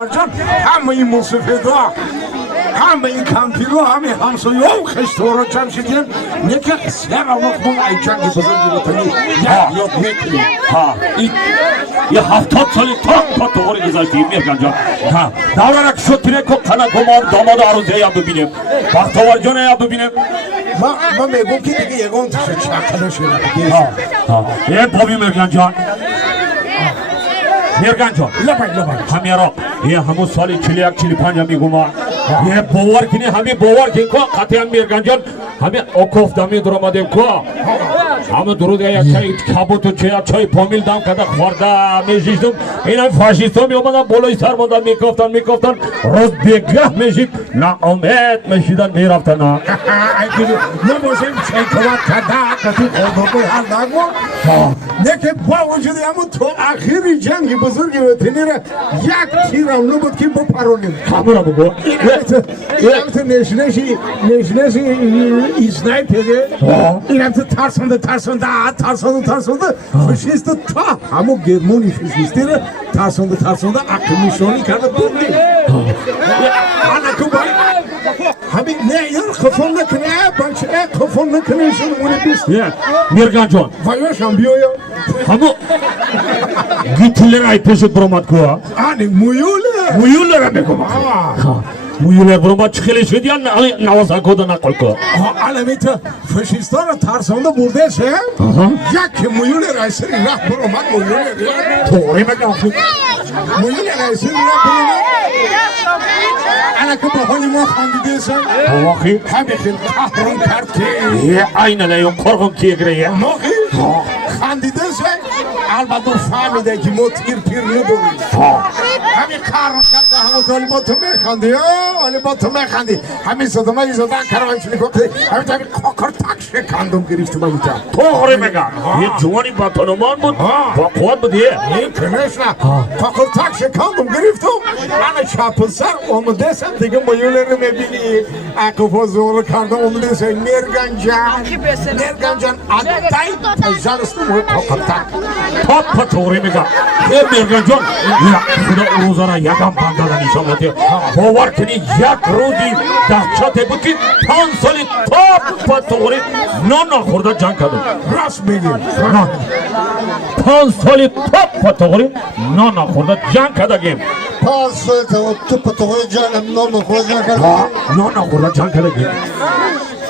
همه این موسیقی‌ها همه این کانتیرو همه همسایه‌ها خشتورا جمشیدیان نکه سر آموخمون ای جنگی بزرگی بطنی یاد میکنی یه 70 سالی تا توغری گذاشتیم میرکن جان دورانک شد تیره که کنک هم داماد عروضه یا ببینیم بختوار جانه یا ببینیم من میگم که دیگه یکون تشه چکلو شده دیگه یه بابی میرکن جان میرکن جان همه را یه همون سالی 41-45 میگم یه باور کنی همه باور کنی که قطعی هم میرکن جان همه اکوف دامی در آمدیم که همه درود یک چای کبوت و چای پامیل دام کده خورده میشیشتم این هم فاشیست ها می آمدن بالای سر ماندن میکفتن روز بگه میشید ناامید میشیدن میرفتن نموشیم چای کمک کرده کتی خوبه هر نگو نکه با وجود همون تو آخری جنگی بزرگی بطنی را یک تیرم نبود که بپرونیم همه را بگو این هم تو نشنشی ایزنای پیده این هم تو ترسانده فشیست تا همون گرمونی فشیستی را ترسانده عقل نشانی کرده بردی آنکو باید همین نه یار خفون نکنه بانچه خفون نکنه شون مونه بیست میرگان جان وایوش هم بیایا همو گیتلر ای پیشت برامد که آنی مویوله را بگم مویوله برامد چه خیلی شد یا نوازه کده نقل که علمیت فشیستا را ترسانده برده شه یک مویوله رای سری راه برامد مویوله توری بگم مویوله رای سری راه برامد که با حالی ما خاندیده سن آخی همه خیلی قهران کرد که یه aynı leyon korkun ki giriye آخی خاندیده سن البته فهمیده که ما تیر پیر نداریم همین قهران کرد همه تو با تو میخندی با تو میخندی همین صدمه ایزادن کردم چلی گفته همین تا کاکر تکش کندم گرفتم اونجا توری میگم یه جوانی با تنومان بود با قوت بود این کنش نه کاکر تکش کندم گرفتم من چپ سر آمده سم دیگه مایوله رو میبینی اقفا زور کردم آمده سم مرگن جان عدای تجارستم و کاکر تک پا توری میگم یه مرگن جان خدا روزا را یکم بندادن ایشان بودی باور کنی یک روزی دهشت بود که 5 سالی پا توری نان نخورده جنگ کردم راست میگیم 5 سالی پا توری نان نخورده جنگ کردگیم 5 سال تو پتوهای جانم نام نخورد نکرد نان نخورده جنگ کردگیم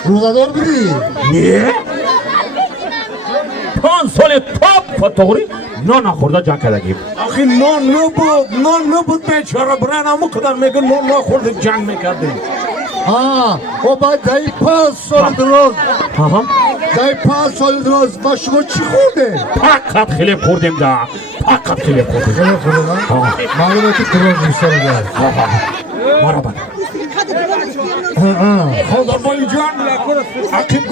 روزادار بودی؟ نه 5 سال پا توری نان نخورده جنگ کردگیم آخی نان نبود بیچاره برن همو کدر میگن نان نخورده جنگ میکردیم و بعد دایی 5 سال دراز ها دایی 5 سال دراز با شما چی خورده؟ فقط خیلی خوردیم دا فقط خیلی خوردیم خیلی خورده معلومه که دراز نیستم دار مرحبا خدا بایی جان عقیب